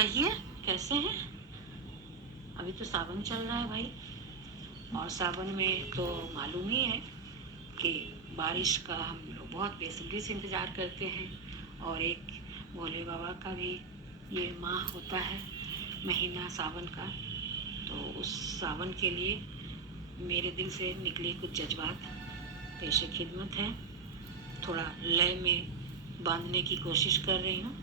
कहिए, कैसे हैं? अभी तो सावन चल रहा है भाई, और सावन में तो मालूम ही है कि बारिश का हम लोग बहुत बेसब्री से इंतज़ार करते हैं। और एक भोले बाबा का भी ये माह होता है, महीना सावन का। तो उस सावन के लिए मेरे दिल से निकले कुछ जज्बात पेश खिदमत है। थोड़ा लय में बांधने की कोशिश कर रही हूँ,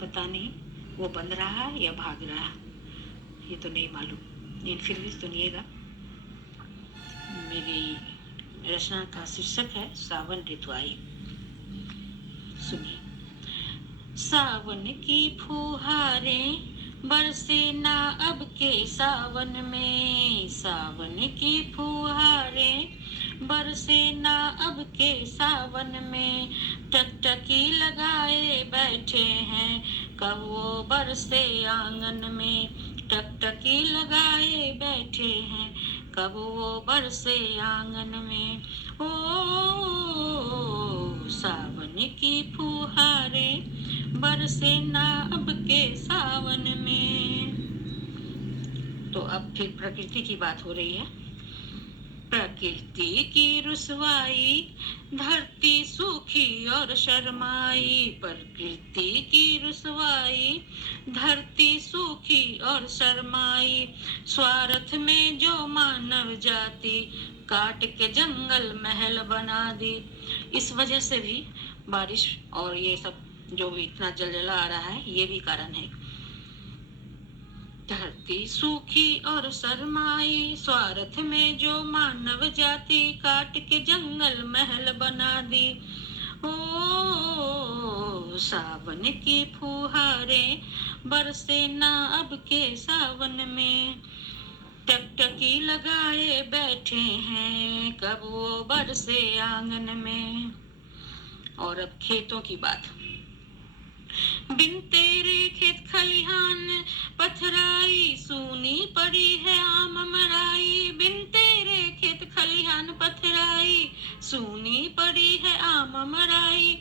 पता नहीं वो बंध रहा है या भाग रहा है, ये तो नहीं मालूम, लेकिन फिर भी सुनिएगा। मेरी रचना का शीर्षक है सावन ऋतु आई। सुनिए। सावन की फुहारें बरसे ना अब के सावन में, सावन की फुहारें बरसे ना अब के सावन में, टकटकी लगाए बैठे हैं कब वो बरसे आंगन में, टकटकी लगाए बैठे हैं कब वो बरसे आंगन में। ओ सावन की फुहारें बरसे ना अब के सावन में। तो अब फिर प्रकृति की बात हो रही है। प्रकृति की रुसवाई, धरती सूखी और शर्माई, प्रकृति की रुसवाई, धरती सूखी और शर्माई, स्वार्थ में जो मानव जाति काट के जंगल महल बना दी। इस वजह से भी बारिश और ये सब जो भी इतना जलजला आ रहा है, ये भी कारण है। धरती सूखी और शर्माई, स्वार्थ में जो मानव जाति काट के जंगल महल बना दी। ओ सावन की फुहारें बरसे ना अब के सावन में, टकटकी लगाए बैठे हैं कब वो बरसे आंगन में। और अब खेतों की बात। बिन तेरे खेत खलिहान पथराई, सूनी पड़ी है आम मराई, बिन तेरे खेत खलिहान पथराई, सूनी पड़ी है आम मराई।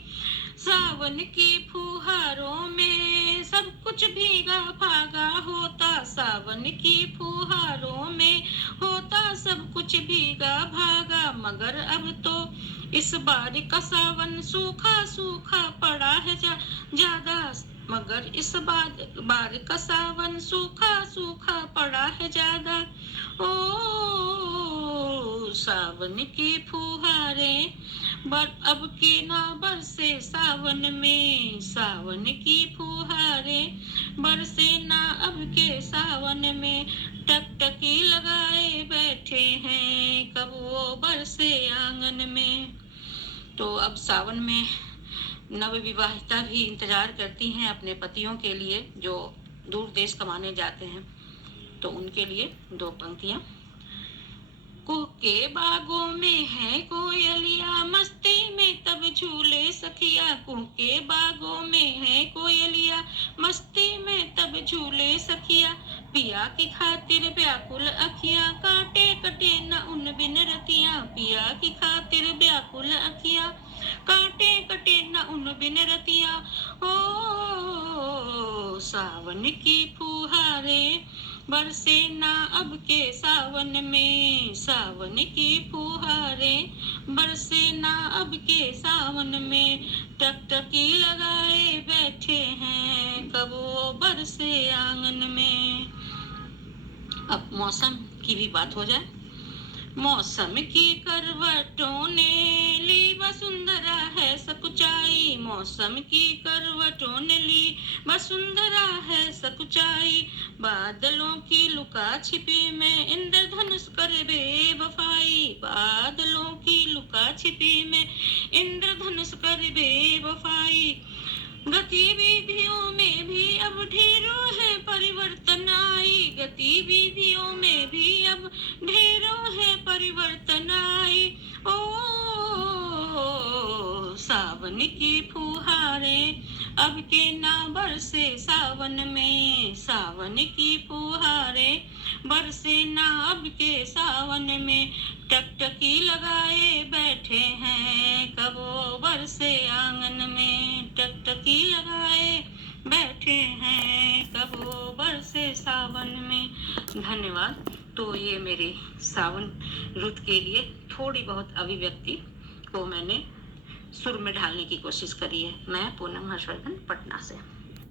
सावन की फुहारों में सब कुछ भीगा भागा होता, सावन की फुहारों में होता सब कुछ भीगा भागा, मगर अब तो इस बार का सावन सूखा सूखा पड़ा है ज्यादा, मगर इस बार का सावन सूखा सूखा पड़ा है ज्यादा। ओ सावन की फुहारें अब के ना बरसे सावन में, सावन की फुहारें बरसे ना अब के सावन में, टकटकी लगाए बैठे हैं कब वो बरसे आंगन में। तो अब सावन में नवविवाहिता भी इंतजार करती हैं अपने पतियों के लिए जो दूर देश कमाने जाते हैं। तो उनके लिए दो पंक्तियां। कुह के बागों में है कोयलिया, मस्ती में तब झूले सखिया, कुह के बागों में है कोयलिया, मस्ती में तब झूले सखिया, पिया की खातिर व्याकुल अखिया, काटे कटे न उन बिन रतिया, पिया की खातिर व्याकुल अखिया, काटे कटे न उन बिन रतिया। ओ सावन की फुहारें बरसे ना अब के सावन में, सावन की फुहारें बरसे ना अब के सावन में, टकटकी लगाए बैठे हैं कब वो बरसे आंगन में। अब मौसम की भी बात हो जाए। मौसम की करवटों ने ली वसुंधरा है सकुचाई, मौसम की करवटों ने ली वसुंधरा है सकुचाई, बादलों की लुका छिपी में इंद्रधनुष कर बेवफाई, बादलों की लुका छिपी में इंद्रधनुष कर बेवफाई। गतिविधियों में भी अब ढेरों है परिवर्तन आई, गतिविधियों में भी अब ढेरों है परिवर्तन आई। ओ सावन की फुहारें अब के ना बरसे सावन में, सावन की फुहारें बरसे ना अब के सावन में, टकटकी लगाए बैठे हैं कब वो बरसे आंगन में, टकटकी लगाए बैठे हैं बरसे सावन में। धन्यवाद। तो ये मेरी सावन रुत के लिए थोड़ी बहुत अभिव्यक्ति को मैंने सुर में ढालने की कोशिश करी है। मैं पूनम हर्षवर्धन, पटना से।